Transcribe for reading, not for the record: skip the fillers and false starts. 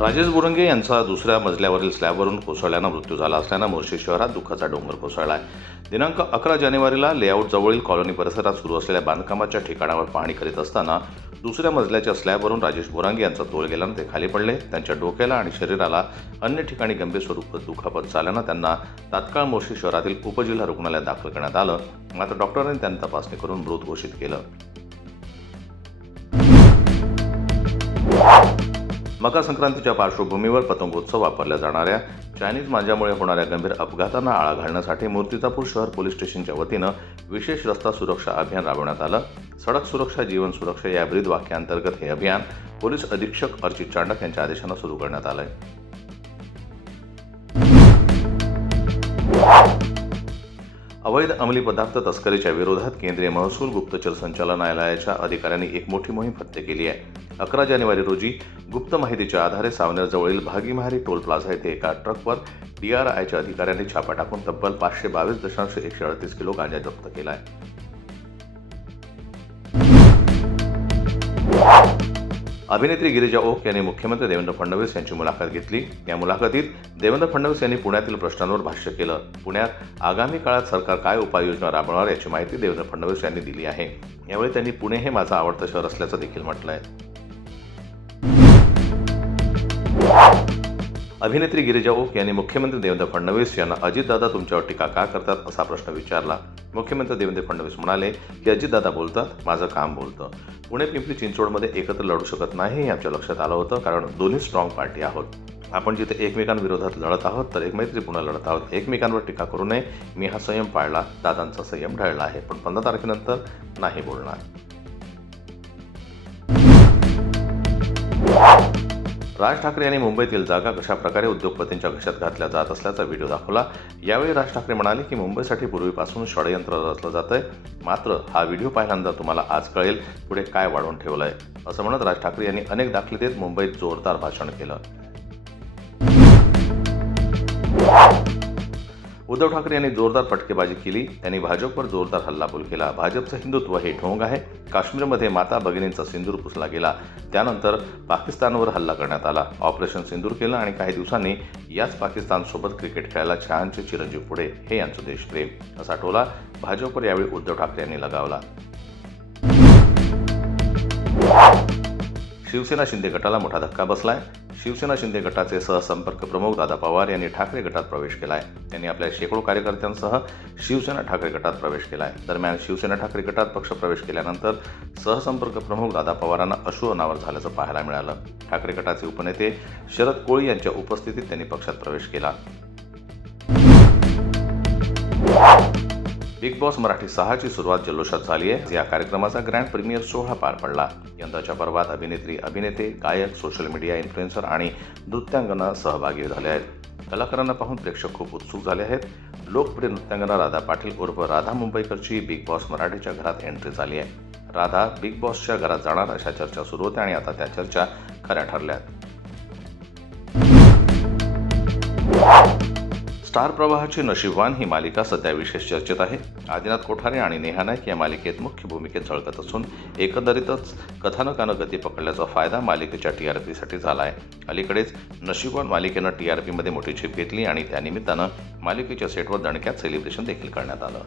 राजेश बुरंगे यांचा दुसऱ्या मजल्यावरील स्लॅबवरून कोसळल्यानं मृत्यू झाला असल्यानं मोर्शी शहरात दुःखाचा डोंगर कोसळला आहे। दिनांक 11 जानेवारीला लेआउट जवळील कॉलनी परिसरात सुरू असलेल्या बांधकामाच्या ठिकाणावर पाहणी करीत असताना दुसऱ्या मजल्याच्या स्लॅबवरून राजेश बुरंगे यांचा तोल गेल्यानं ते खाली पडले। त्यांच्या डोक्याला आणि शरीराला अन्य ठिकाणी गंभीर स्वरूपात दुखापत झाल्यानं त्यांना तात्काळ मोर्शी शहरातील उपजिल्हा रुग्णालयात दाखल करण्यात आलं। मात्र डॉक्टरांनी त्यांना तपासणी करून मृत घोषित केलं। मकर संक्रांतीच्या पार्श्वभूमीवर पतंगोत्सव वापरल्या जाणाऱ्या चायनीज मांजामुळे होणाऱ्या गंभीर अपघातांना आळा घालण्यासाठी मूर्तिजापूर शहर पोलीस स्टेशनच्या वतीनं विशेष रस्ता सुरक्षा अभियान राबवण्यात आलं। सडक सुरक्षा जीवन सुरक्षा या ब्रीद वाक्याअंतर्गत हे अभियान पोलीस अधीक्षक अर्चित चांडक यांच्या आदेशानं सुरू करण्यात आलं आहे। अवैध अंमली पदार्थ तस्करीच्या विरोधात केंद्रीय महसूल गुप्तचर संचालनालयाच्या अधिकाऱ्यांनी एक मोठी मोहीम फत्ते केली आहे। 11 जानेवारी रोजी गुप्त माहितीच्या आधारे सावनेरजवळील भागीमारी टोल प्लाझा येथे एका ट्रकवर DRIच्या अधिकाऱ्यांनी छापा टाकून तब्बल 522.138 किलो गांजा जप्त केला आहे। अभिनेत्री गिरिजा ओक यांनी मुख्यमंत्री देवेंद्र फडणवीस यांची मुलाखत घेतली। या मुलाखतीत देवेंद्र फडणवीस यांनी पुण्यातील प्रश्नांवर भाष्य केलं। पुण्यात आगामी काळात सरकार काय उपाययोजना राबवणार याची माहिती देवेंद्र फडणवीस यांनी दिली आहे। यावेळी त्यांनी पुणे हे माझं आवडतं शहर असल्याचं देखील म्हटलं आहे। अभिनेत्री गिरिजा ओक यांनी मुख्यमंत्री देवेंद्र फडणवीस यांना अजितदादा तुमच्यावर टीका का करतात असा प्रश्न विचारला। मुख्यमंत्री देवेंद्र फडणवीस म्हणाले की अजितदादा बोलतात, माझं काम बोलतं। पुणे पिंपरी चिंचवडमध्ये एकत्र लढू शकत नाही हे आमच्या लक्षात आलं होतं, कारण दोन्ही स्ट्रॉंग पार्टी आहोत। आपण जिथे एकमेकांविरोधात लढत आहोत तर एक मैत्रीपूर्ण लढत आहोत। एकमेकांवर टीका करू नये। मी हा संयम पाळला, दादांचा संयम ढळला आहे, पण 15 तारखेनंतर नाही बोलणार। राज ठाकरे यांनी मुंबईतील जागा कशा प्रकारे उद्योगपतींच्या घशात घातल्या जात असल्याचा व्हिडिओ दाखवला। यावेळी राज ठाकरे म्हणाले की मुंबईसाठी पूर्वीपासून षडयंत्र रचलं जातंय, मात्र हा व्हिडिओ पाहिल्यानंतर तुम्हाला आज कळेल पुढे काय वाढवून ठेवलंय, असं म्हणत राज ठाकरे यांनी अनेक दाखले देत मुंबईत जोरदार भाषण केलं। उद्धव ठाकरे यांनी जोरदार फटकेबाजी केली। त्यांनी भाजपवर जोरदार हल्लाबोल केला। भाजपचं हिंदुत्व हे ढोंग आहे। काश्मीरमध्ये माता भगिनींचा सिंदूर पुसला गेला, त्यानंतर पाकिस्तानवर हल्ला करण्यात आला। ऑपरेशन सिंदूर केलं आणि काही दिवसांनी याच पाकिस्तानसोबत क्रिकेट खेळायला छानचे चिरंजीव पुढे, हे यांचं देशप्रेम असा टोला भाजपवर यावेळी उद्धव ठाकरे यांनी लगावला। शिवसेना शिंदे गटाला मोठा धक्का बसलाय। शिवसेना शिंदे गटाचे सहसंपर्क प्रमुख दादा पवार यांनी ठाकरे गटात प्रवेश केलाय। त्यांनी आपल्या शेकडो कार्यकर्त्यांसह शिवसेना ठाकरे गटात प्रवेश केलाय। दरम्यान शिवसेना ठाकरे गटात पक्ष प्रवेश केल्यानंतर सहसंपर्क प्रमुख दादा पवारांना अश्रू अनावर झाल्याचं पाहायला मिळालं। ठाकरे गटाचे उपनेते शरद कोळी यांच्या उपस्थितीत त्यांनी पक्षात प्रवेश केला। बिग बॉस मराठी 6ची सुरुवात जल्लोषात झाली आहे। या कार्यक्रमाचा ग्रँड प्रीमियर सोहळा पार पडला। यंदाच्या पर्वात अभिनेत्री, अभिनेते, गायक, सोशल मीडिया इन्फ्लुएन्सर आणि नृत्यांगना सहभागी झाले आहेत। कलाकारांना पाहून प्रेक्षक खूप उत्सुक झाले आहेत। लोकप्रिय नृत्यांगना राधा पाटील उर्फ राधा मुंबईकरची बिग बॉस मराठीच्या घरात एंट्री झाली आहे। राधा बिग बॉसच्या घरात जाणार अशा चर्चा सुरू होत्या आणि आता त्या चर्चा खऱ्या ठरल्यात। स्टार प्रवाहाची नशीबवान ही मालिका सध्या विशेष चर्चेत आहे। आदिनाथ कोठारे आणि नेहा नाईक या मालिकेत मुख्य भूमिकेत झळकत असून एकंदरीतच कथानकानं गती पकडल्याचा फायदा मालिकेच्या TRPसाठी झाला आहे। अलीकडेच नशीबवान मालिकेनं TRPमध्ये मोठी झेप घेतली आणि त्यानिमित्तानं मालिकेच्या सेटवर दणक्यात सेलिब्रेशन देखील करण्यात आलं।